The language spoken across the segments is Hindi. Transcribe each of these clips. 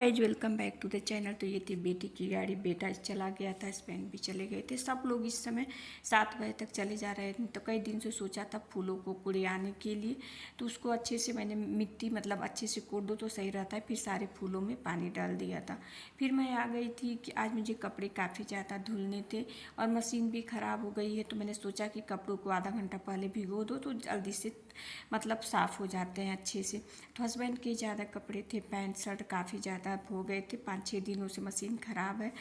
Guys welcome back to the channel. तो ये थी बेटी की गाड़ी, बेटा चला गया था, हस्बैंड भी चले गए थे। सब लोग इस समय 7 बजे तक चले जा रहे थे। तो कई दिन से सोचा था फूलों को कुड़ियाने के लिए, तो उसको अच्छे से मैंने मिट्टी मतलब अच्छे से कोड़ दो तो सही रहता है। फिर सारे फूलों में पानी डाल दिया था। फिर मैं आ गई थी कि आज मुझे कपड़े काफ़ी ज़्यादा धुलने थे और मशीन भी ख़राब हो गई है। तो मैंने सोचा कि कपड़ों को आधा घंटा पहले भिगो दो तो जल्दी से मतलब साफ़ हो जाते हैं अच्छे से। तो हस्बैंड के ज़्यादा कपड़े थे, पैंट शर्ट काफ़ी ज़्यादा हो गए थे। 5-6 दिनों से मशीन ख़राब है।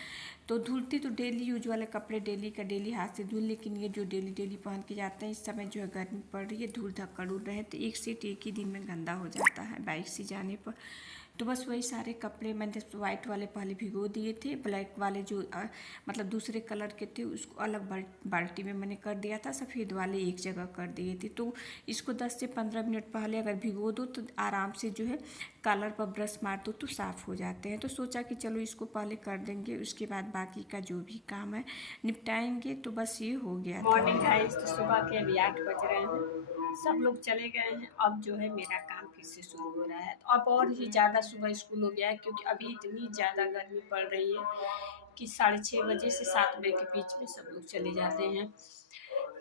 तो धुलती तो डेली यूज वाले कपड़े डेली का डेली हाथ से धुल, लेकिन ये जो डेली डेली पहन के जाते हैं, इस समय जो है गर्मी पड़ रही है, धूल धक्कड़ उड़ रहे हैं, तो एक सेट एक ही दिन में गंदा हो जाता है बाइक से जाने पर। तो बस वही सारे कपड़े मैंने वाइट वाले पहले भिगो दिए थे, ब्लैक वाले जो मतलब दूसरे कलर के थे उसको अलग बाल्टी में मैंने कर दिया था, सफ़ेद वाले एक जगह कर दिए थे। तो इसको 10 से 15 मिनट पहले अगर भिगो दो तो आराम से जो है कलर पर ब्रश मार दो तो साफ़ हो जाते हैं। तो सोचा कि चलो इसको पहले कर देंगे, उसके बाद बाकी का जो भी काम है निपटाएंगे। तो बस ये हो गया था। मॉर्निंग गाइस, तो सुबह के अभी 8 बज रहे हैं, सब लोग चले गए हैं। अब जो है मेरा काम फिर से शुरू हो रहा है। तो अब और ही ज़्यादा सुबह स्कूल हो गया है, क्योंकि अभी इतनी ज़्यादा गर्मी पड़ रही है कि 6:30 बजे से 7 बजे के बीच में सब लोग चले जाते हैं।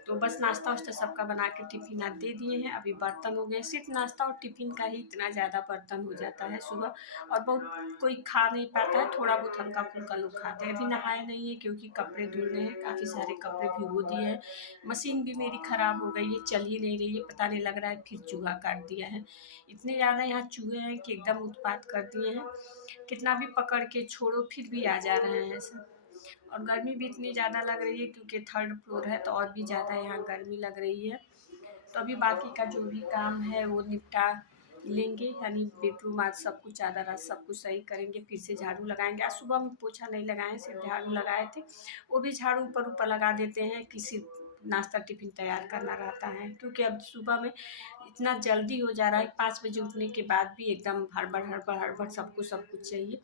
तो बस नाश्ता वास्ता सबका बना के टिफिन आज दे दिए हैं। अभी बर्तन हो गए, सिर्फ नाश्ता और टिफिन का ही इतना ज़्यादा बर्तन हो जाता है सुबह, और बहुत कोई खा नहीं पाता है, थोड़ा बहुत हल्का फुल्का लोग खाते हैं। अभी नहाए नहीं है क्योंकि कपड़े धुलने हैं, काफ़ी सारे कपड़े भिगो दिए हैं। मशीन भी मेरी ख़राब हो गई है, चल ही नहीं रही है, पता नहीं लग रहा है फिर चूहा काट दिया है। इतने ज़्यादा यहाँ चूहे हैं कि एकदम उत्पात कर दिए हैं, कितना भी पकड़ के छोड़ो फिर भी आ जा रहे हैं सब। और गर्मी भी इतनी ज़्यादा लग रही है क्योंकि 3rd फ्लोर है, तो और भी ज़्यादा यहाँ गर्मी लग रही है। तो अभी बाकी का जो भी काम है वो निपटा लेंगे, यानी बेडरूम आज सब कुछ, चादर आज सब कुछ सही करेंगे, फिर से झाड़ू लगाएंगे। आज सुबह में पोछा नहीं लगाए, सिर्फ झाड़ू लगाए थे। वो भी झाड़ू ऊपर ऊपर लगा देते हैं कि सिर्फ नाश्ता टिफिन तैयार करना रहता है, क्योंकि अब सुबह में इतना जल्दी हो जा रहा है। 5 बजे उठने के बाद भी एकदम हड़बड़ हड़बड़ हड़बड़ सब कुछ चाहिए।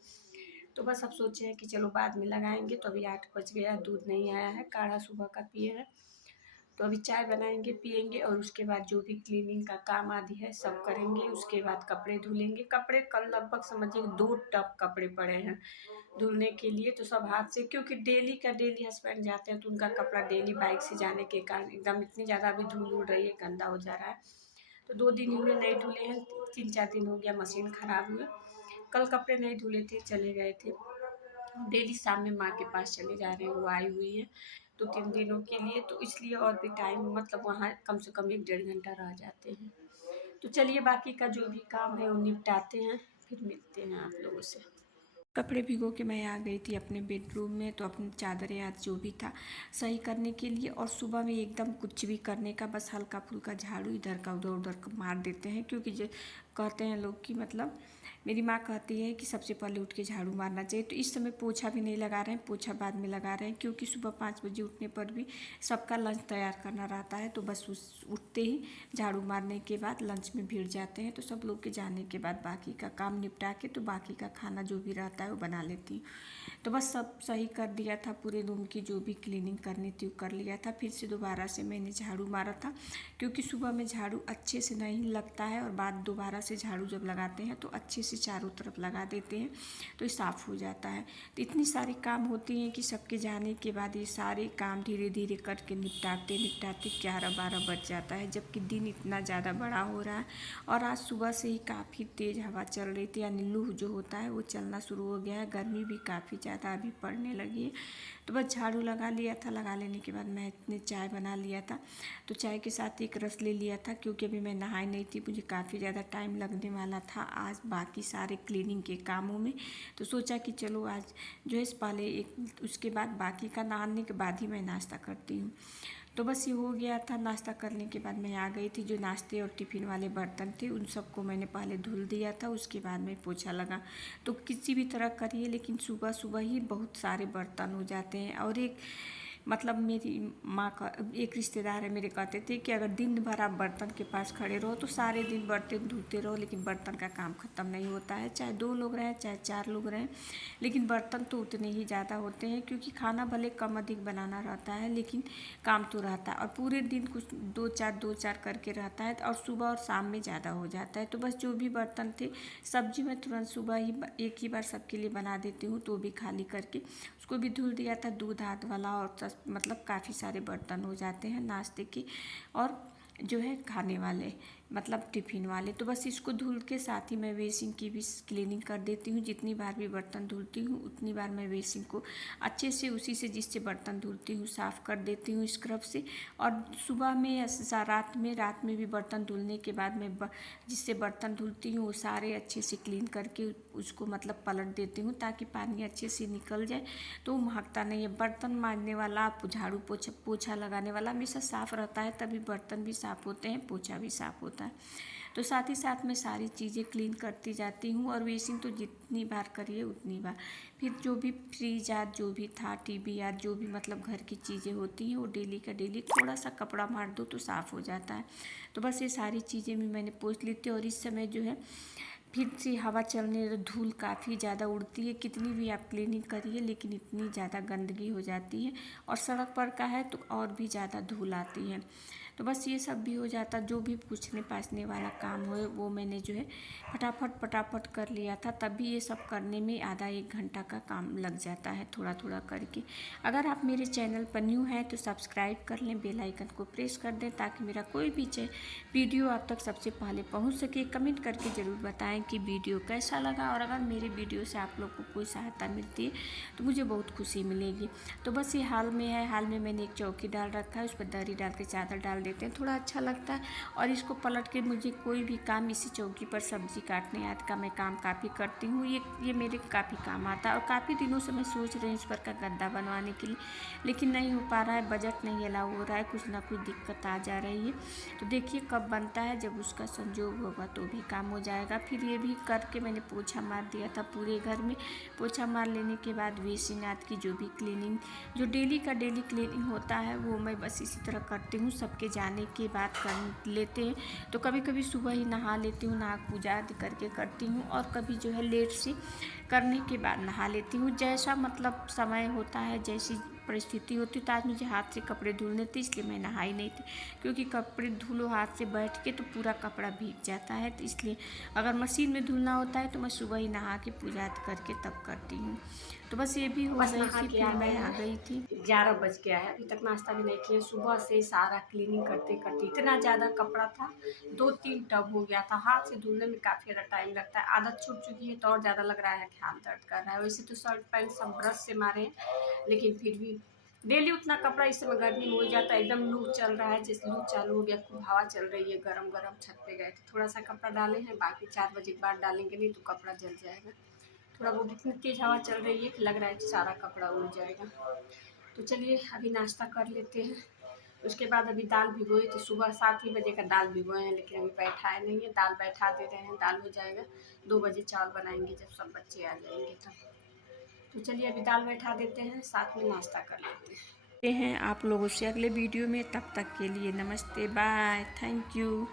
तो बस अब सोचे हैं कि चलो बाद में लगाएंगे। तो अभी 8 बज गया, दूध नहीं आया है, काढ़ा सुबह का पिए है। तो अभी चाय बनाएंगे पिएंगे, और उसके बाद जो भी क्लीनिंग का काम आदि है सब करेंगे। उसके बाद कपड़े धुलेंगे। कपड़े कल लगभग समझिए 2 टब कपड़े पड़े हैं धुलने के लिए, तो सब हाथ से, क्योंकि डेली का डेली हस्बैंड जाते हैं तो उनका कपड़ा डेली बाइक से जाने के कारण एकदम इतनी ज़्यादा अभी धूल उड़ रही है, गंदा हो जा रहा है। तो 2 दिन हुए नहीं धुले हैं, 3-4 दिन हो गया मशीन ख़राब हुई। कल कपड़े नहीं धुले थे, चले गए थे। डेली शाम में माँ के पास चले जा रहे हैं, वो आई हुई है 2-3 दिनों के लिए, तो इसलिए और भी टाइम मतलब वहाँ कम से कम 1-1.5 घंटा रह जाते हैं। तो चलिए बाकी का जो भी काम है वो निपटाते हैं, फिर मिलते हैं आप लोगों से। कपड़े भिगो के मैं आ गई थी अपने बेडरूम में, तो अपनी चादरें आज जो भी था सही करने के लिए। और सुबह में एकदम कुछ भी करने का, बस हल्का फुल्का झाड़ू इधर का उधर मार देते हैं, क्योंकि जो कहते हैं लोग कि मतलब मेरी माँ कहती है कि सबसे पहले उठ के झाड़ू मारना चाहिए। तो इस समय पोछा भी नहीं लगा रहे हैं, पोछा बाद में लगा रहे हैं, क्योंकि सुबह 5 बजे उठने पर भी सबका लंच तैयार करना रहता है। तो बस उठते ही झाड़ू मारने के बाद लंच में भिड़ जाते हैं। तो सब लोग के जाने के बाद बाकी का काम निपटा के तो बाकी का खाना जो भी रहता है वो बना लेती हूँ। तो बस सब सही कर दिया था, पूरे रूम की जो भी क्लीनिंग करनी थी वो कर लिया था। फिर से दोबारा से मैंने झाड़ू मारा था, क्योंकि सुबह में झाड़ू अच्छे से नहीं लगता है, और बाद दोबारा से झाड़ू जब लगाते हैं तो अच्छे से चारों तरफ लगा देते हैं तो ये साफ़ हो जाता है। तो इतनी सारी काम होती हैं कि सबके जाने के बाद ये सारे काम धीरे धीरे करके निपटाते निपटाते 11-12 बज जाता है, जबकि दिन इतना ज़्यादा बड़ा हो रहा है। और आज सुबह से ही काफ़ी तेज़ हवा चल रही थी, यानी लू जो होता है वो चलना शुरू हो गया है। गर्मी भी काफ़ी ज़्यादा अभी पड़ने लगी है। तो बस झाड़ू लगा लिया था, लगा लेने के बाद मैं इतने चाय बना लिया था। तो चाय के साथ एक रस ले लिया था, क्योंकि अभी मैं नहाई नहीं थी, मुझे काफ़ी ज़्यादा टाइम लगने वाला था आज बाकी सारे क्लीनिंग के कामों में। तो सोचा कि चलो आज जो है पहले एक, उसके बाद बाकी का नहाने के बाद ही मैं नाश्ता करती हूँ। तो बस ये हो गया था। नाश्ता करने के बाद मैं आ गई थी, जो नाश्ते और टिफ़िन वाले बर्तन थे उन सबको मैंने पहले धुल दिया था, उसके बाद में पोछा लगा। तो किसी भी तरह करिए, लेकिन सुबह सुबह ही बहुत सारे बर्तन हो जाते हैं। और एक मतलब मेरी माँ का एक रिश्तेदार है मेरे, कहते थे कि अगर दिन भर आप बर्तन के पास खड़े रहो तो सारे दिन बर्तन धोते रहो, लेकिन बर्तन का काम ख़त्म नहीं होता है, चाहे 2 लोग रहें चाहे 4 लोग रहें, लेकिन बर्तन तो उतने ही ज़्यादा होते हैं, क्योंकि खाना भले कम अधिक बनाना रहता है लेकिन काम तो रहता है, और पूरे दिन कुछ 2-4 करके रहता है, और सुबह और शाम में ज़्यादा हो जाता है। तो बस जो भी बर्तन थे, सब्जी मैं तुरंत सुबह ही एक ही बार सबके लिए बना देती हूँ, तो भी खाली करके उसको भी धुल दिया था दूध हाथ वाला, और मतलब काफ़ी सारे बर्तन हो जाते हैं नाश्ते के और जो है खाने वाले, मतलब टिफ़िन वाले। तो बस इसको धुल के साथ ही मैं बेसिन की भी क्लीनिंग कर देती हूँ। जितनी बार भी बर्तन धुलती हूँ उतनी बार मैं बेसिन को अच्छे से उसी से जिससे बर्तन धुलती हूँ साफ़ कर देती हूँ स्क्रब से। और सुबह में या रात में भी बर्तन धुलने के बाद मैं जिससे बर्तन धुलती हूँ वो सारे अच्छे से क्लीन करके उसको मतलब पलट देती हूँ, ताकि पानी अच्छे से निकल जाए तो वो महकता नहीं है। बर्तन मांजने वाला, झाड़ू पोछा लगाने वाला हमेशा साफ़ रहता है, तभी बर्तन भी साफ़ होते हैं, पोछा भी साफ़ होता है। तो साथ ही साथ मैं सारी चीज़ें क्लीन करती जाती हूँ। और बेसिन तो जितनी बार करिए उतनी बार। फिर जो भी फ्रिज या जो भी था, टीवी या जो भी मतलब घर की चीज़ें होती हैं, वो डेली का डेली थोड़ा सा कपड़ा मार दो तो साफ़ हो जाता है। तो बस ये सारी चीज़ें भी मैंने पोंछ ली थी। और इस समय जो है फिर से हवा चलने, धूल काफ़ी ज़्यादा उड़ती है, कितनी भी आप क्लीनिंग करिए लेकिन इतनी ज़्यादा गंदगी हो जाती है, और सड़क पर का है तो और भी ज़्यादा धूल आती है। तो बस ये सब भी हो जाता, जो भी पूछने पाछने वाला काम हो वो मैंने जो है फटाफट कर लिया था। तभी ये सब करने में आधा 1 घंटा का काम लग जाता है थोड़ा थोड़ा करके। अगर आप मेरे चैनल पर न्यू हैं तो सब्सक्राइब कर लें, बेल आइकन को प्रेस कर दें, ताकि मेरा कोई भी वीडियो आप तक सबसे पहले पहुंच सके। कमेंट करके ज़रूर बताएं कि वीडियो कैसा लगा, और अगर मेरे वीडियो से आप लोग को कोई सहायता मिलती है तो मुझे बहुत खुशी मिलेगी। तो बस ये हाल में मैंने एक चौकी डाल रखा है, उस पर दरी डाल के चादर डाल देते हैं, थोड़ा अच्छा लगता है। और इसको पलट के मुझे कोई भी काम इसी चौकी पर सब्जी काटने आदि का मैं काम काफ़ी करती हूँ, ये मेरे काफ़ी काम आता है। और काफ़ी दिनों से मैं सोच रही हूँ इस पर का गद्दा बनवाने के लिए, लेकिन नहीं हो पा रहा है, बजट नहीं अलाउ हो रहा है, कुछ ना कुछ दिक्कत आ जा रही है। तो देखिए कब बनता है, जब उसका संजोग होगा तो भी काम हो जाएगा। फिर ये भी करके मैंने पोछा मार दिया था पूरे घर में। पोछा मार लेने के बाद बेसिन आदि की जो भी क्लीनिंग, जो डेली का डेली क्लीनिंग होता है, वो मैं बस इसी तरह करती हूँ। सबके जाने के बाद कर लेते हैं, तो कभी कभी सुबह ही नहा लेती हूँ, नहा पूजा आदि करके करती हूँ, और कभी जो है लेट से करने के बाद नहा लेती हूँ। जैसा मतलब समय होता है, जैसी परिस्थिति होती। तो आज मुझे हाथ से कपड़े धुलने थे, इसलिए मैं नहाई नहीं थी, क्योंकि कपड़े धुलो हाथ से बैठ के तो पूरा कपड़ा भीग जाता है। तो इसलिए अगर मशीन में धुलना होता है तो मैं सुबह ही नहा के पूजा करके तब करती हूँ। तो बस ये भी हो गई थी, फिर मैं आ गई थी। 11 बज गया है, अभी तक नाश्ता भी नहीं किया। सुबह से सारा क्लीनिंग करते करते इतना ज़्यादा कपड़ा था, 2-3 टब हो गया था। हाथ से धुलने में काफ़ी ज़्यादा टाइम लगता है, आदत छूट चुकी है तो और ज़्यादा लग रहा है कि हाथ दर्द कर रहा है। वैसे तो शर्ट पैंट सब ब्रश से मारे हैं, लेकिन फिर भी डेली उतना कपड़ा, इस समय गर्मी में हो ही जाता है। एकदम लू चल रहा है, जैसे लू चालू हो गया, खूब हवा चल रही है, गरम गरम। छत पे गए थे, थोड़ा सा कपड़ा डाले हैं, बाकी 4 बजे के बाद डालेंगे, नहीं तो कपड़ा जल जाएगा। थोड़ा बहुत इतनी तेज़ हवा चल रही है कि लग रहा है कि सारा कपड़ा उड़ जाएगा। तो चलिए अभी नाश्ता कर लेते हैं। उसके बाद अभी दाल भिगोए थे, सुबह 7 ही बजे का दाल भिगोए हैं, लेकिन अभी बैठाए नहीं है। दाल बैठा दे रहे हैं, दाल हो जाएगा। 2 बजे चावल बनाएंगे जब सब बच्चे आ जाएंगे तब। तो चलिए अभी दाल बैठा देते हैं, साथ में नाश्ता कर लेते हैं। हैं आप लोगों से अगले वीडियो में, तब तक के लिए नमस्ते, बाय, थैंक यू।